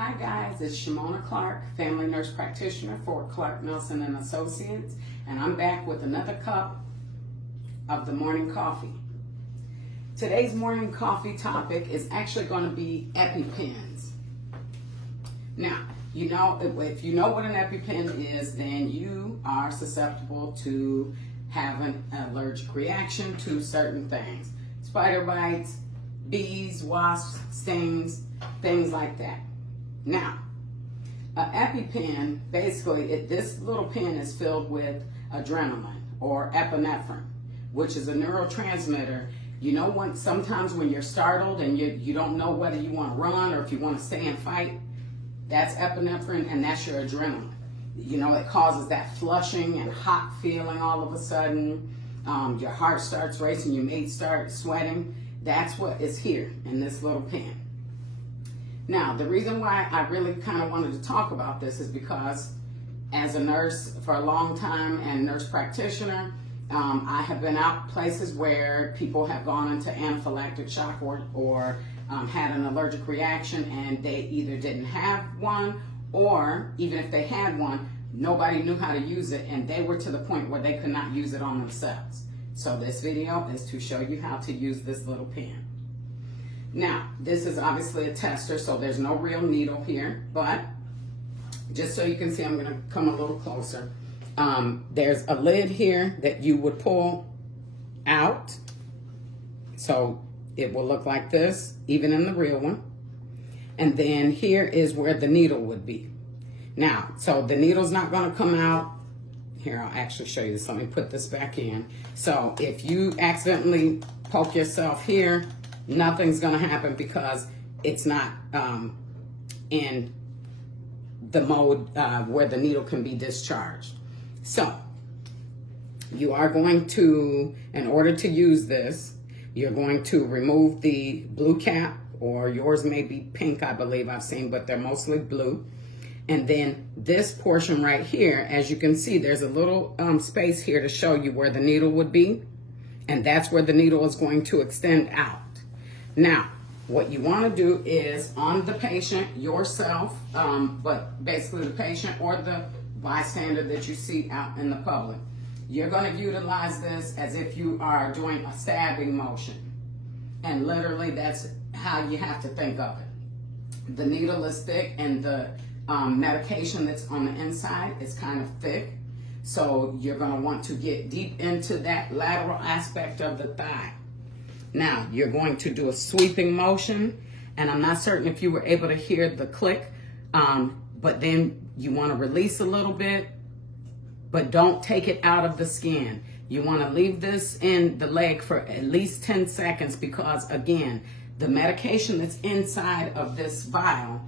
Hi guys, it's Shimona Clark, family nurse practitioner for Clark Nelson and Associates, and I'm back with another cup of the morning coffee. Today's morning coffee topic is actually going to be EpiPens. Now, if you know what an EpiPen is, then you are susceptible to have an allergic reaction to certain things. Spider bites, bees, wasps, stings, things like that. Now, an EpiPen, basically, this little pen is filled with adrenaline or epinephrine, which is a neurotransmitter. You know, sometimes when you're startled and you don't know whether you want to run or if you want to stay and fight, that's epinephrine and that's your adrenaline. You know, it causes that flushing and hot feeling all of a sudden. Your heart starts racing, your mate starts sweating. That's what is here in this little pen. Now, the reason why I really kind of wanted to talk about this is because as a nurse for a long time and nurse practitioner, I have been out places where people have gone into anaphylactic shock or had an allergic reaction, and they either didn't have one, or even if they had one, nobody knew how to use it, and they were to the point where they could not use it on themselves. So this video is to show you how to use this little pen. Now, this is obviously a tester, so there's no real needle here, but just so you can see, I'm going to come a little closer. There's a lid here that you would pull out, so it will look like this, even in the real one. And then here is where the needle would be. Now, so the needle's not going to come out. Here, I'll actually show you this. Let me put this back in. So if you accidentally poke yourself here, nothing's going to happen because it's not in the mode where the needle can be discharged. So you are going to, in order to use this, you're going to remove the blue cap, or yours may be pink, I believe I've seen, but they're mostly blue. And then this portion right here, as you can see, there's a little space here to show you where the needle would be. And that's where the needle is going to extend out. Now, what you want to do is on the patient, yourself, but basically the patient or the bystander that you see out in the public, you're going to utilize this as if you are doing a stabbing motion. And literally that's how you have to think of it. The needle is thick and the medication that's on the inside is kind of thick. So you're going to want to get deep into that lateral aspect of the thigh. Now, you're going to do a sweeping motion, and I'm not certain if you were able to hear the click, but then you want to release a little bit, but don't take it out of the skin. You want to leave this in the leg for at least 10 seconds because, again, the medication that's inside of this vial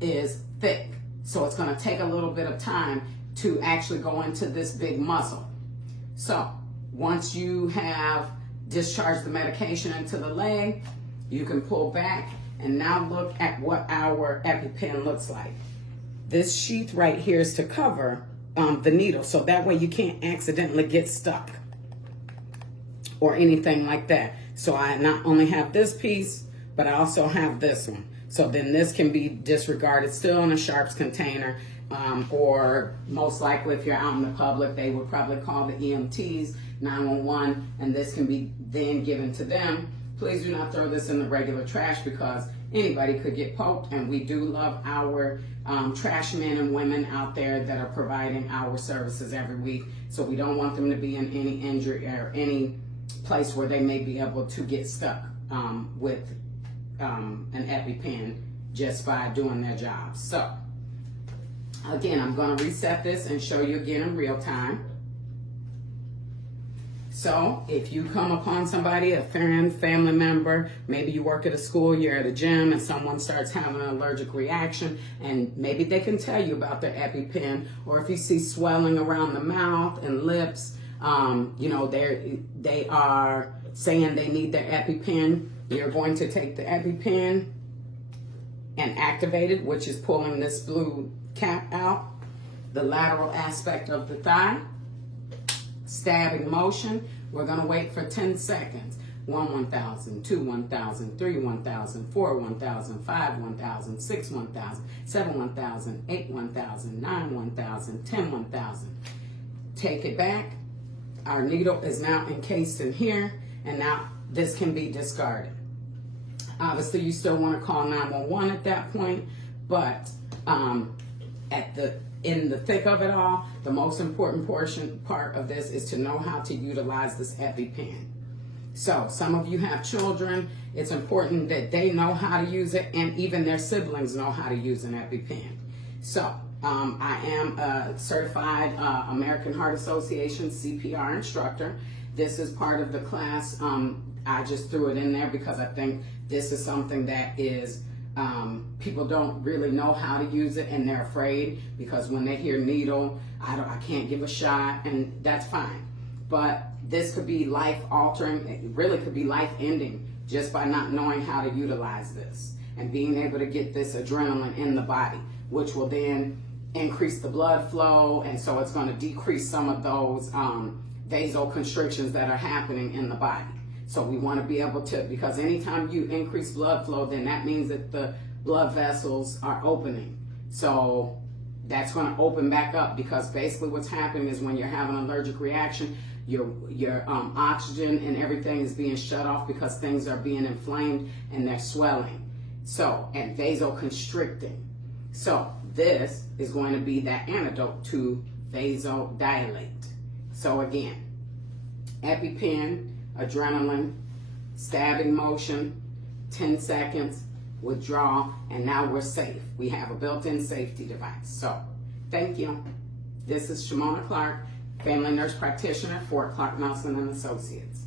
is thick. So it's going to take a little bit of time to actually go into this big muscle. So once you have discharged the medication into the leg, you can pull back and now look at what our EpiPen looks like. This sheath right here is to cover the needle, so that way you can't accidentally get stuck or anything like that. So I not only have this piece, but I also have this one. So then this can be disregarded still in a sharps container, or most likely if you're out in the public, they would probably call the EMTs, 911, and this can be then given to them. Please do not throw this in the regular trash because anybody could get poked, and we do love our trash men and women out there that are providing our services every week. So we don't want them to be in any injury or any place where they may be able to get stuck with an EpiPen just by doing their job. So again, I'm going to reset this and show you again in real time. So if you come upon somebody, a friend, family member, maybe you work at a school, you're at a gym, and someone starts having an allergic reaction, and maybe they can tell you about their EpiPen, or if you see swelling around the mouth and lips, you know, they are saying they need their EpiPen, you're going to take the EpiPen and activate it, which is pulling this blue cap out, the lateral aspect of the thigh. Stabbing motion. We're going to wait for 10 seconds. 1, 1,000, 2, 1,000, 3, 1,000, 4, 1,000, 5, 1,000, 6, 1,000, 7, 1,000, 8, 1,000, 9, 1,000, 10, 1,000. Take it back. Our needle is now encased in here, and now this can be discarded. Obviously, you still want to call 911 at that point, but in the thick of it all, the most important part of this is to know how to utilize this EpiPen. So some of you have children. It's important that they know how to use it, and even their siblings know how to use an EpiPen. So I am a certified American Heart Association CPR instructor. This is part of the class. I just threw it in there because I think this is something that is people don't really know how to use it, and they're afraid because when they hear needle, I can't give a shot, and that's fine. But this could be life altering. It really could be life ending just by not knowing how to utilize this and being able to get this adrenaline in the body, which will then increase the blood flow, and so it's going to decrease some of those vasoconstrictions that are happening in the body. So we want to be able to, because anytime you increase blood flow, then that means that the blood vessels are opening. So that's going to open back up, because basically what's happening is when you're having an allergic reaction, your oxygen and everything is being shut off because things are being inflamed and they're swelling. So, and vasoconstricting. So this is going to be that antidote to vasodilate. So again, EpiPen, adrenaline, stabbing motion, 10 seconds, withdraw, and now we're safe. We have a built-in safety device. So thank you. This is Shimona Clark, family nurse practitioner for Clark Nelson and Associates.